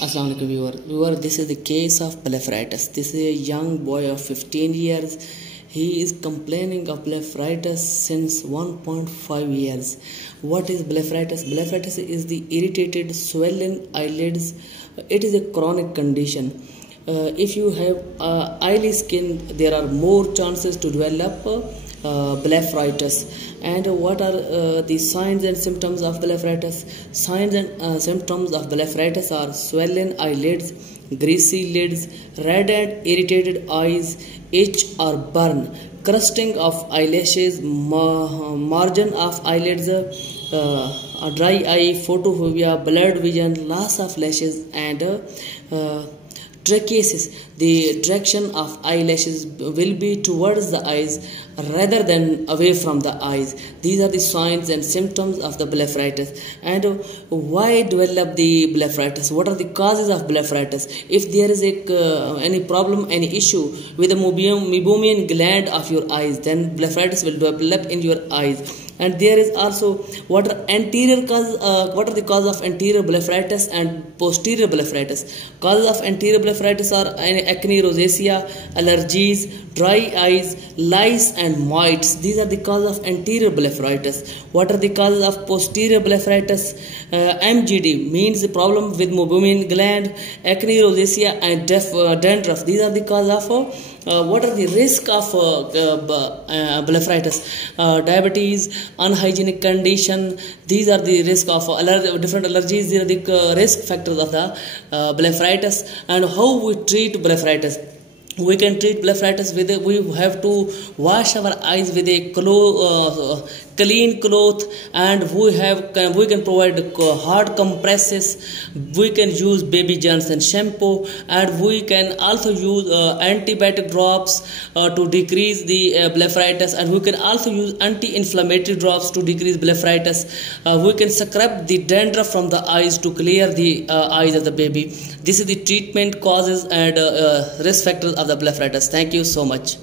Assalamu alaikum viewer, this is the case of blepharitis. This is a young boy of 15 years. He is complaining of blepharitis since 1.5 years. What is blepharitis? Blepharitis is the irritated swollen eyelids. It is a chronic condition. If you have oily skin, there are more chances to develop blepharitis. And what are the signs and symptoms of blepharitis? Signs and symptoms of blepharitis are swollen eyelids, greasy lids, red and irritated eyes, itch or burn, crusting of eyelashes, margin of eyelids, dry eye, photophobia, blurred vision, loss of lashes, and trichiasis. The direction of eyelashes will be towards the eyes rather than away from the eyes. These are the signs and symptoms of the blepharitis. And why develop the blepharitis? What are the causes of blepharitis? If there is any problem, any issue with the meibomian gland of your eyes, then blepharitis will develop in your eyes. And there is also what are the causes of anterior blepharitis and posterior blepharitis. Causes of anterior blepharitis are acne, rosacea, allergies, dry eyes, lice and mites. These are the causes of anterior blepharitis. What are the causes of posterior blepharitis? MGD means the problem with meibomian gland, acne, rosacea and danruf. These are the causes of what are the risk of blepharitis? Diabetes, unhygienic condition. These are the risk of different allergies. These are the risk factors of the blepharitis. And how we treat blepharitis? We can treat blepharitis with we have to wash our eyes with a clean cloth, and we can provide hard compresses. We can use baby Jahnson shampoo, and we can also use antibiotic drops to decrease the blepharitis, and we can also use anti-inflammatory drops to decrease blepharitis. We can scrub the dandruff from the eyes to clear the eyes of the baby. This is the treatment, causes and risk factors of the blepharitis. Thank you so much.